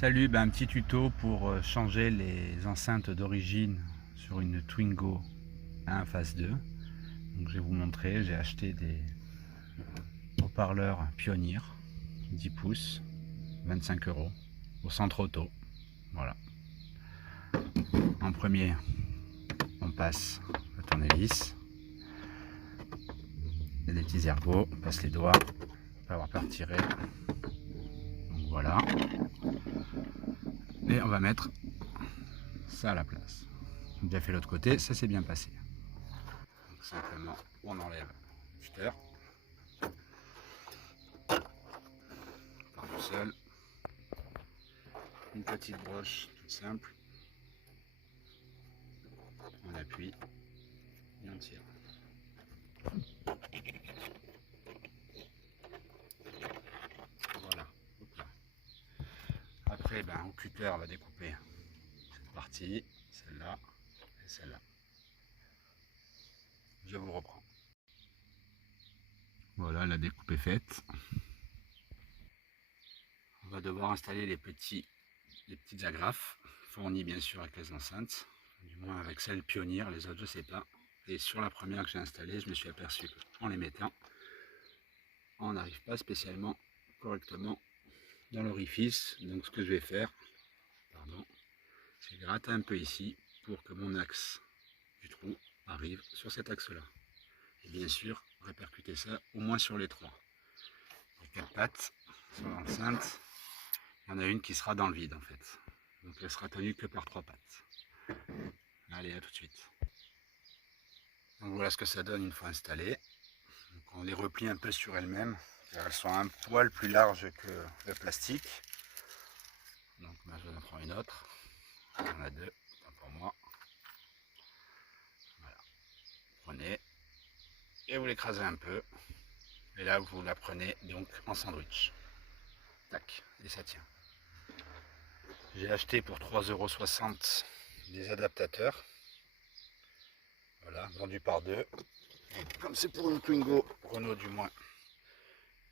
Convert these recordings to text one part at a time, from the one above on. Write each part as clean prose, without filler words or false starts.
Salut, un petit tuto pour changer les enceintes d'origine sur une Twingo 1 phase 2. Donc, je vais vous montrer, j'ai acheté des haut-parleurs Pioneer 10 pouces, 25 € au centre auto. Voilà. En premier, on passe le tournevis. Il y a des petits ergots, on passe les doigts, pas avoir peur de tirer. Donc voilà. Et on va mettre ça à la place. On a déjà fait l'autre côté, ça s'est bien passé. Donc simplement, on enlève le cutter. Par tout seul. Une petite broche toute simple. On appuie et on tire. Voilà. Après, au cutter, on va découper cette partie, celle-là et celle-là. Je vous reprends. Voilà, la découpe est faite. On va devoir installer les petites agrafes, fournies bien sûr avec les enceintes, du moins avec celle Pioneer, les autres je sais pas. Et sur la première que j'ai installée, je me suis aperçu qu'en les mettant, on n'arrive pas spécialement correctement dans l'orifice. Donc ce que je vais faire, c'est gratter un peu ici pour que mon axe du trou arrive sur cet axe là. Et bien sûr, répercuter ça au moins sur les trois. Les 4 pattes sur l'enceinte, il y en a une qui sera dans le vide en fait. Donc elle sera tenue que par 3 pattes. Allez, à tout de suite. Donc voilà ce que ça donne une fois installée. Donc on les replie un peu sur elles-mêmes, car elles sont un poil plus larges que le plastique. Donc je vais en prendre une autre. Il y en a deux, pas pour moi. Voilà. Prenez et vous l'écrasez un peu. Et là vous la prenez donc en sandwich. Tac, et ça tient. J'ai acheté pour 3,60 € des adaptateurs. Voilà, vendus par deux. Et comme c'est pour une Twingo, Renault du moins,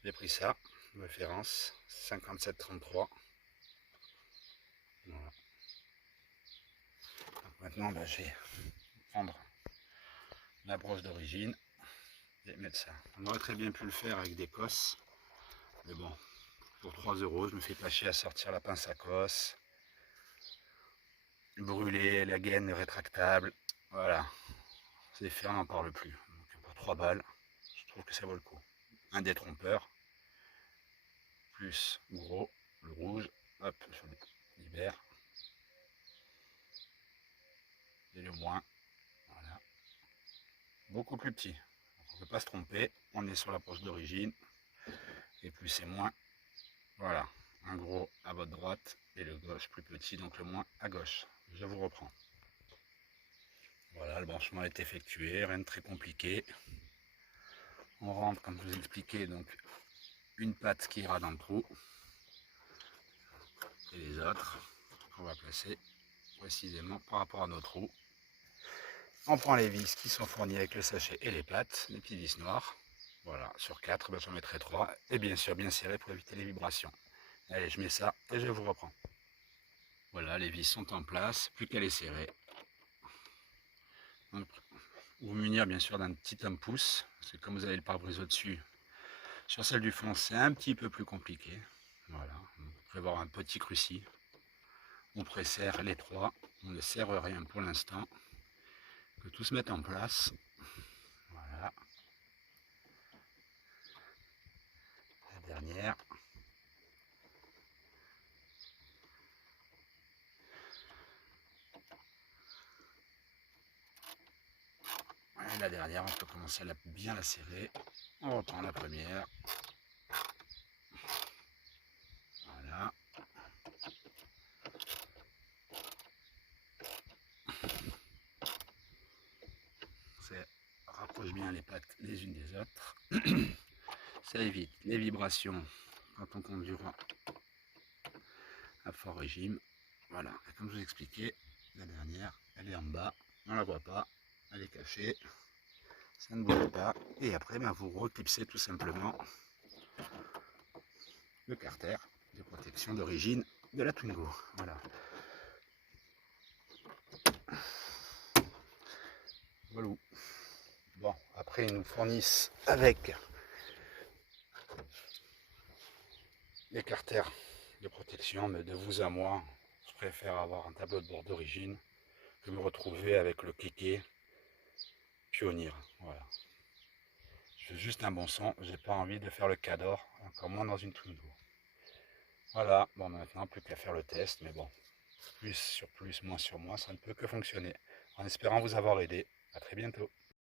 j'ai pris ça, référence 5733. Voilà. Donc maintenant, je vais prendre la broche d'origine et mettre ça. On aurait très bien pu le faire avec des cosses, mais bon, pour 3 €, je me fais pas chier à sortir la pince à cosse, brûler la gaine rétractable. Voilà, c'est fait, on n'en parle plus. Donc pour 3 balles, je trouve que ça vaut le coup. Un détrompeur, plus gros, le rouge, hop, je libère. Et le moins, voilà, beaucoup plus petit. On ne peut pas se tromper, on est sur la broche d'origine, et plus c'est moins. Voilà, un gros à votre droite et le gauche plus petit, donc le moins à gauche. Je vous reprends. Voilà, le branchement est effectué, rien de très compliqué. On rentre, comme je vous expliquais, donc une patte qui ira dans le trou et les autres qu'on va placer précisément par rapport à nos trous. On prend les vis qui sont fournies avec le sachet et les pattes, les petites vis noires. Voilà, sur 4, j'en mettrai 3 et bien sûr bien serré pour éviter les vibrations. Allez, je mets ça et je vous reprends. Voilà, les vis sont en place, plus qu'à les serrer. Donc, vous munir bien sûr d'un petit homme-pouce, parce que comme vous avez le pare-brise au-dessus, sur celle du fond c'est un petit peu plus compliqué. Voilà, vous prévoir un petit cruci. On préserre les trois, on ne serre rien pour l'instant, que tout se mette en place. Voilà. La dernière. Et la dernière, on peut commencer à bien la serrer. On reprend la première. Voilà. Rapproche bien les pattes les unes des autres. Ça évite les vibrations quand on conduira à fort régime. Voilà, et comme je vous expliquais, la dernière, elle est en bas, on la voit pas, elle est cachée, ça ne bouge pas. Et après, vous reclipsez tout simplement le carter de protection d'origine de la Twingo. Voilà. Voilà. Bon, après ils nous fournissent avec les carters de protection, mais de vous à moi, je préfère avoir un tableau de bord d'origine que me retrouver avec le kéké Pioneer. Voilà. Je veux juste un bon son, j'ai pas envie de faire le Cador, encore moins dans une Twingo. Voilà, bon maintenant plus qu'à faire le test, mais bon, plus sur plus, moins sur moins, ça ne peut que fonctionner. En espérant vous avoir aidé, à très bientôt.